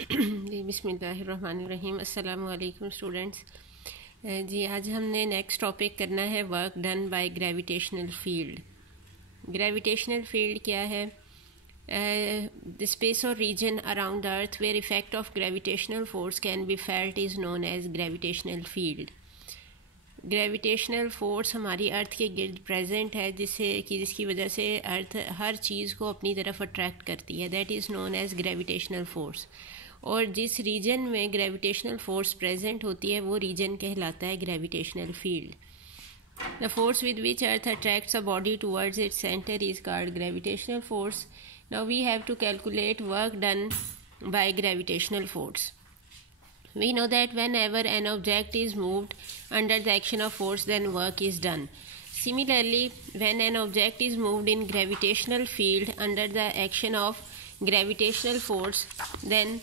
बिस्मिल्लाहिर्रहमानिर्रहीम। अस्सलामु अलैकुम स्टूडेंट्स। जी आज हमने नेक्स्ट टॉपिक करना है work done by gravitational field. Gravitational field क्या है? द स्पेस और region around the earth where effect of gravitational force can be felt is known as gravitational field. Gravitational force हमारी earth के गिर्द present है जिसकी वजह से अर्थ हर चीज़ को अपनी तरफ अट्रैक्ट करती है, that is known as gravitational force. और जिस रीजन में ग्रेविटेशनल फोर्स प्रेजेंट होती है वो रीजन कहलाता है gravitational field. The force with which earth attracts a body towards its centre is called gravitational force. Now we have to calculate work done by gravitational force. We know that whenever an object is moved under the action of force, then work is done. Similarly, when an object is moved in gravitational field under the action of gravitational force, then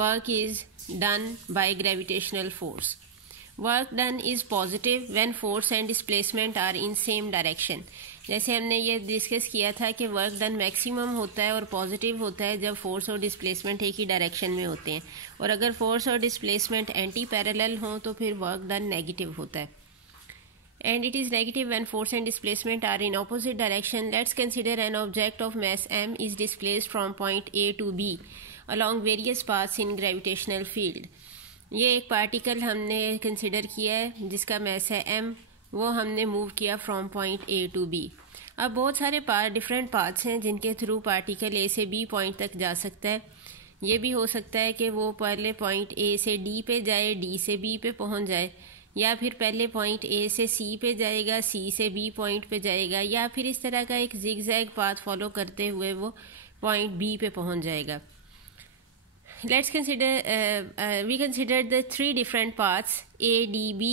work is done by gravitational force. Work done is positive when force and displacement are in same direction. जैसे हमने ये discuss किया था कि work done maximum होता है और positive होता है जब फोर्स और डिस्प्लेसमेंट एक ही डायरेक्शन में होते हैं, और अगर फोर्स और डिस्प्लेसमेंट एंटी पैरेलल हों तो फिर वर्क डन नेगेटिव होता है. And it is negative when force and displacement are in opposite direction. Let's consider an object of mass m is displaced from point A to B along various paths in gravitational field. ये एक particle हमने consider किया है जिसका मास है m, वो हमने move किया from point A to B. अब बहुत सारे डिफरेंट पाथ्स हैं जिनके थ्रू पार्टिकल A से B पॉइंट तक जा सकता है. ये भी हो सकता है कि वो पहले पॉइंट A से D पे जाए, D से B पे पहुंच जाए, या फिर पहले पॉइंट A से C पे जाएगा, C से B पॉइंट पे जाएगा, या फिर इस तरह का एक जिगजैग पाथ फॉलो करते हुए वो पॉइंट B पे पहुंच जाएगा. Let's consider we consider the 3 different paths ADB,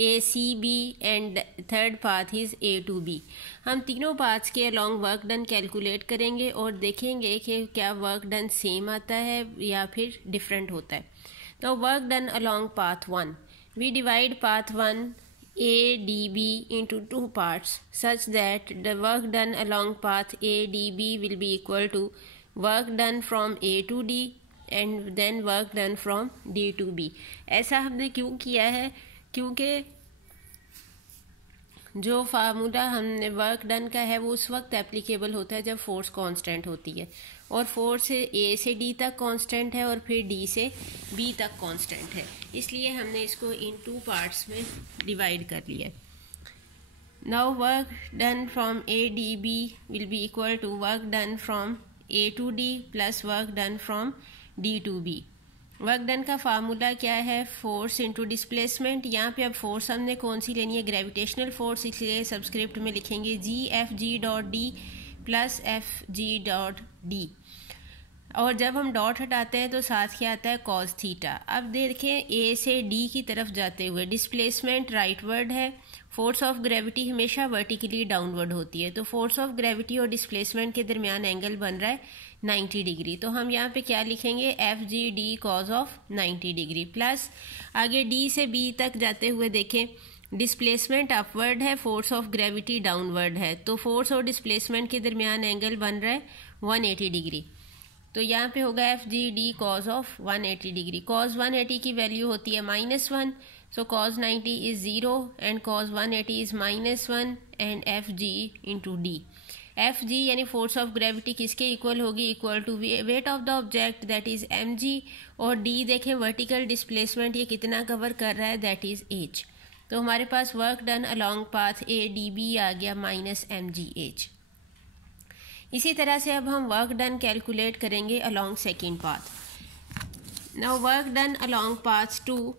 ACB and third path is A to B. हम तीनों पाथ्स के अलॉन्ग वर्क डन कैलकुलेट करेंगे और देखेंगे कि क्या वर्क डन सेम आता है या फिर डिफरेंट होता है. तो work done along path 1, we divide path 1 ADB into 2 parts such that the work done along path ADB will be equal to work done from A to D and then work done from D to B. ऐसा हमने क्यों किया है? क्योंकि जो formula हमने work done का है वो उस वक्त एप्लीकेबल होता है जब फोर्स कांस्टेंट होती है, और फोर्स A से D तक कांस्टेंट है और फिर D से B तक कांस्टेंट है, इसलिए हमने इसको इन 2 पार्ट्स में डिवाइड कर लिया. Now work done from ADB will be equal to work done from A to D plus work done from D to B. Work done का फार्मूला क्या है? Force into displacement. यहाँ पे अब फोर्स हमने कौन सी लेनी है? ग्रेविटेशनल फोर्स, इसलिए सबस्क्रिप्ट में लिखेंगे GFG.D प्लस FG.D. और जब हम डॉट हटाते हैं तो साथ क्या आता है? Cos theta. अब देखें A से D की तरफ जाते हुए डिस्प्लेसमेंट राइटवर्ड है, फोर्स ऑफ ग्रेविटी हमेशा वर्टिकली डाउनवर्ड होती है, तो फोर्स ऑफ ग्रेविटी और डिस्प्लेसमेंट के दरमियान एंगल बन रहा है 90 डिग्री. तो हम यहाँ पे क्या लिखेंगे? FGD cos of 90 degree plus आगे D से B तक जाते हुए देखें डिस्प्लेसमेंट अपवर्ड है, फोर्स ऑफ ग्रेविटी डाउनवर्ड है, तो फोर्स और डिस्प्लेसमेंट के दरमियान एंगल बन रहा है 180 डिग्री. तो यहाँ पे होगा FGD cos of 180 degree. Cos 180 की वैल्यू होती है -1, so cos 90 is 0 and cos 180 is -1 and FG into D. FG यानी फोर्स ऑफ ग्रेविटी किसके इक्वल होगी? Equal to weight of the object that is mg, और D देखें vertical displacement ये कितना कवर कर रहा है, दैट इज h. तो हमारे पास work done along path ADB आ गया -mgh. इसी तरह से अब हम वर्क डन कैलकुलेट करेंगे along second path. Now work done along path 2,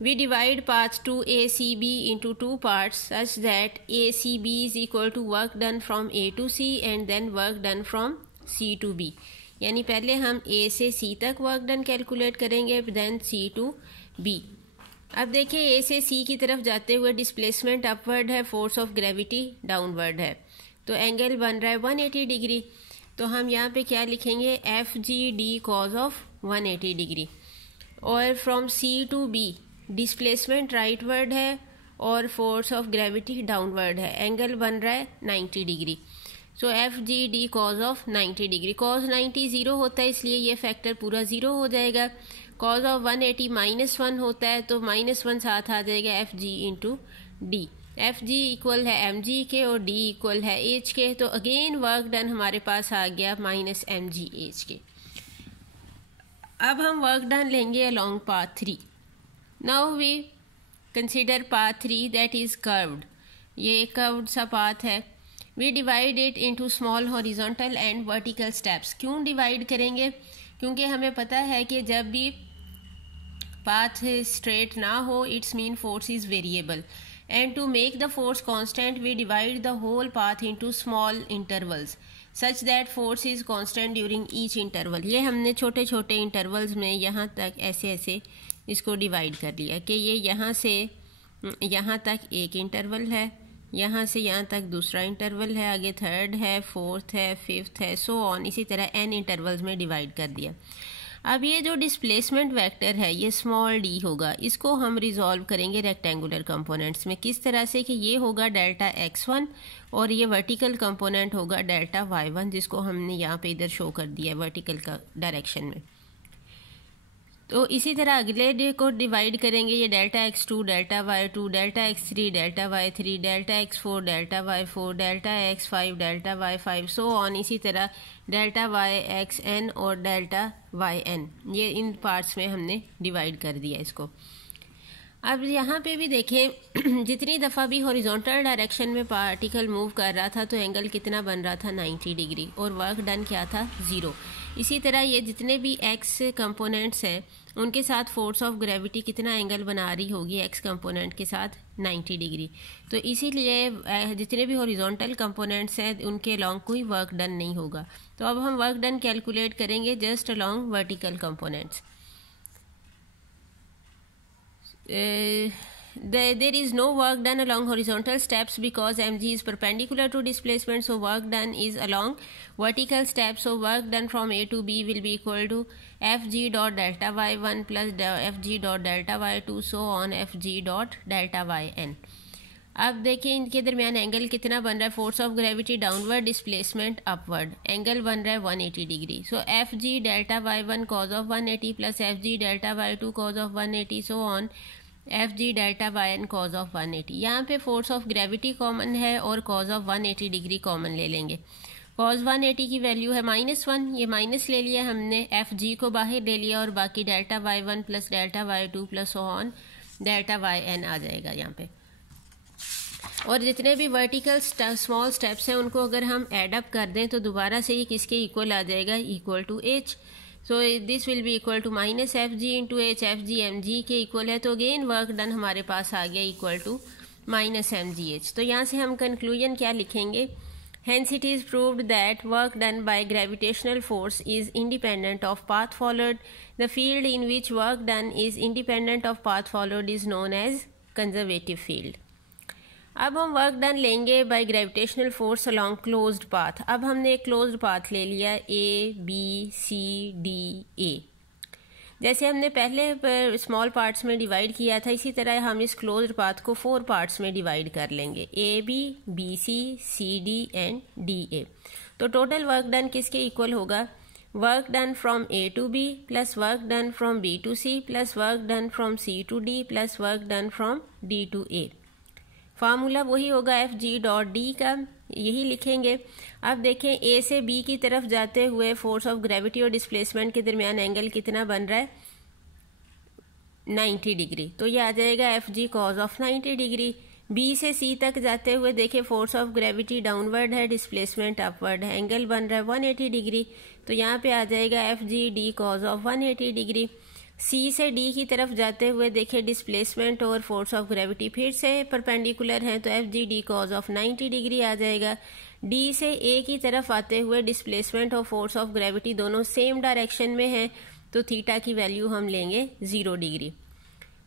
we divide path 2 ACB into 2 parts such that ACB is equal to work done from A to C and then work done from C to B. यानी पहले हम A से C तक work done calculate करेंगे, then C to B. अब देखिए A से C की तरफ जाते हुए डिस्प्लेसमेंट अपवर्ड है, फोर्स ऑफ ग्रेविटी डाउनवर्ड है, तो एंगल बन रहा है 180 डिग्री. तो हम यहाँ पे क्या लिखेंगे? FGD cos of 180 degree. और from C to B displacement rightward है और फोर्स ऑफ ग्रेविटी डाउनवर्ड है, एंगल बन रहा है 90 degree. So F G D cos of 90 degree. Cos 90 zero होता है इसलिए ये फैक्टर पूरा ज़ीरो हो जाएगा। कॉज ऑफ 180 -1 होता है तो -1 साथ आ जाएगा F G into D. F G equal है एम जी के और डी इक्वल है एच के, तो अगेन वर्क डन हमारे पास आ गया -mgh के। अब हम वर्क डन लेंगे along path 3। Now we consider path 3 that is curved. ये एक कर्व्ड सा पाथ है। We divide it into small horizontal and vertical steps. क्यों डिवाइड करेंगे? क्योंकि हमें पता है कि जब भी पाथ स्ट्रेट ना हो it's mean force is variable, and to make the force constant we divide the whole path into small intervals such that force is constant during each interval। ये हमने छोटे छोटे इंटरवल्स में यहाँ तक ऐसे ऐसे इसको डिवाइड कर लिया कि ये यहाँ से यहाँ तक एक इंटरवल है, यहाँ से यहाँ तक दूसरा इंटरवल है, आगे थर्ड है, फोर्थ है, फिफ्थ है, सो ऑन, इसी तरह n इंटरवल्स में डिवाइड कर दिया। अब ये जो डिस्प्लेसमेंट वेक्टर है ये स्मॉल डी होगा, इसको हम रिजॉल्व करेंगे रेक्टेंगुलर कंपोनेंट्स में। किस तरह से कि ये होगा डेल्टा x1 और ये वर्टिकल कंपोनेंट होगा डेल्टा y1, जिसको हमने यहाँ पे इधर शो कर दिया है वर्टिकल का डायरेक्शन में। तो इसी तरह अगले डे को डिवाइड करेंगे, ये delta x2, delta y2, delta x3, delta y3, delta x4, delta y4, delta x5, delta y5, so on, इसी तरह डेल्टा yxn और डेल्टा yn, ये इन पार्ट्स में हमने डिवाइड कर दिया इसको। अब यहाँ पे भी देखें जितनी दफ़ा भी हॉरिजॉन्टल डायरेक्शन में पार्टिकल मूव कर रहा था तो एंगल कितना बन रहा था 90 डिग्री और वर्क डन क्या था 0। इसी तरह ये जितने भी एक्स कंपोनेंट्स हैं उनके साथ फोर्स ऑफ ग्रेविटी कितना एंगल बना रही होगी एक्स कंपोनेंट के साथ 90 डिग्री। तो इसीलिए जितने भी हॉरिजॉन्टल कंपोनेंट्स हैं उनके अलोंग कोई वर्क डन नहीं होगा। तो अब हम वर्क डन कैलकुलेट करेंगे just along vertical components. There is no work done along horizontal steps because mg is perpendicular to displacement, so work done is along vertical steps. So work done from A to B will be equal to fg dot delta y1 plus fg dot delta y2, so on fg dot delta yn। अब देखिए इनके दरमियान angle कितना बन रहा है, force of gravity downward, displacement upward, angle बन रहा है 180 degree. So F ji delta y1 cause of 180 plus F ji delta y2 cause of 180, so on F G delta yn cause of 180। यहाँ पे force of gravity common है और cause of 180 degree common ले लेंगे। Cause 180 की value है -1, ये minus ले लिया हमने, एफ जी को बाहर ले लिया और बाकी delta y1 plus delta y2 plus on delta yn आ जाएगा यहाँ पे। और जितने भी वर्टिकल स्मॉल स्टेप्स हैं उनको अगर हम एड अप कर दें तो दोबारा से ये किसके इक्वल आ जाएगा, equal to h। So this will be equal to minus F G into H, F G M G के इक्वल है, तो अगेन वर्क डन हमारे पास आ गया equal to minus M G H. तो यहाँ से हम कंक्लूजन क्या लिखेंगे, hence it is proved that work done by gravitational force is independent of path followed. The field in which work done is independent of path followed is known as conservative field. अब हम work done लेंगे by gravitational force along closed path. अब हमने एक closed path ले लिया ए B C D A. जैसे हमने पहले स्मॉल पार्ट्स में डिवाइड किया था इसी तरह हम इस क्लोज्ड पाथ को 4 पार्ट्स में डिवाइड कर लेंगे, A B C D and D A. तो टोटल वर्क डन किसके इक्वल होगा, work done from A to B plus work done from B to C plus work done from C to D plus work done from D to A. Formula वही होगा F G dot D का, यही लिखेंगे। अब देखें ए से B की तरफ जाते हुए फोर्स ऑफ ग्रेविटी और डिस्प्लेसमेंट के दरमियान एंगल कितना बन रहा है 90 डिग्री, तो ये आ जाएगा F G cos of 90 degree. B से सी तक जाते हुए देखिए फोर्स ऑफ ग्रेविटी डाउनवर्ड है, डिस्प्लेसमेंट अपवर्ड है, एंगल बन रहा है 180 डिग्री, तो यहाँ पे आ जाएगा F G D cos of 180 degree. C से डी की तरफ जाते हुए देखिए डिस्प्लेसमेंट और फोर्स ऑफ ग्रेविटी फिर से परपेंडिकुलर है, तो F G D cos of 90 degree आ जाएगा। डी से ए की तरफ आते हुए डिस्प्लेसमेंट और फोर्स ऑफ ग्रेविटी दोनों सेम डायरेक्शन में है, तो थीटा की वैल्यू हम लेंगे 0 डिग्री।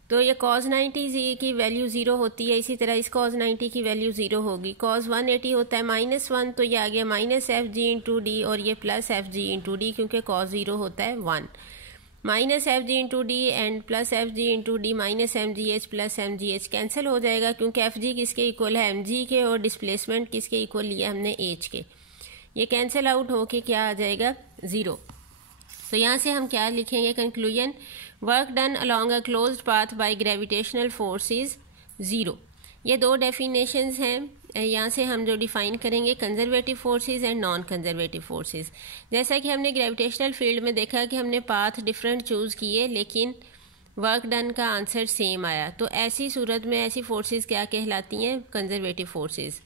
तो ये कॉज 90 की वैल्यू 0 होती है, इसी तरह इस कॉज 90 की वैल्यू 0 होगी। कॉज 180 होता है -1, तो ये आ गया minus F G into D और ये plus F G into D, क्योंकि कॉज 0 होता है 1। Minus F G into D and plus F G into D minus M G H plus M G H cancel हो जाएगा, क्योंकि F G किसके equal है एम जी के और डिस्प्लेसमेंट किसके इक्वल लिया हमने एच के। ये कैंसिल आउट होके क्या आ जाएगा, 0। तो यहाँ से हम क्या लिखेंगे, conclusion, work done along a closed path by gravitational force is 0। ये दो डेफिनेशंस हैं, यहाँ से हम जो डिफाइन करेंगे conservative forces and non conservative forces. जैसा कि हमने ग्रेविटेशनल फील्ड में देखा कि हमने पाथ डिफरेंट चूज़ किए लेकिन वर्क डन का आंसर सेम आया, तो ऐसी सूरत में ऐसी फोर्सेस क्या कहलाती हैं, conservative forces.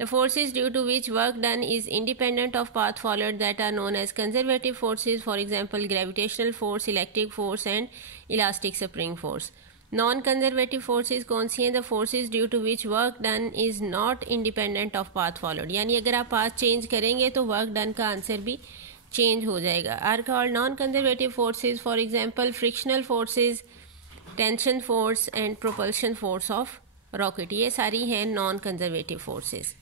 The forces due to which work done is independent of path followed that are known as conservative forces, for example gravitational force, electric force and elastic spring force. Non-conservative forces कौन सी हैं, the forces due to which work done is not independent of path followed, यानी अगर आप path change करेंगे तो work done का answer भी change हो जाएगा। Are called non-conservative forces, for example frictional forces, tension force and propulsion force of rocket, ये सारी हैं नॉन कंजर्वेटिव फोर्सेस।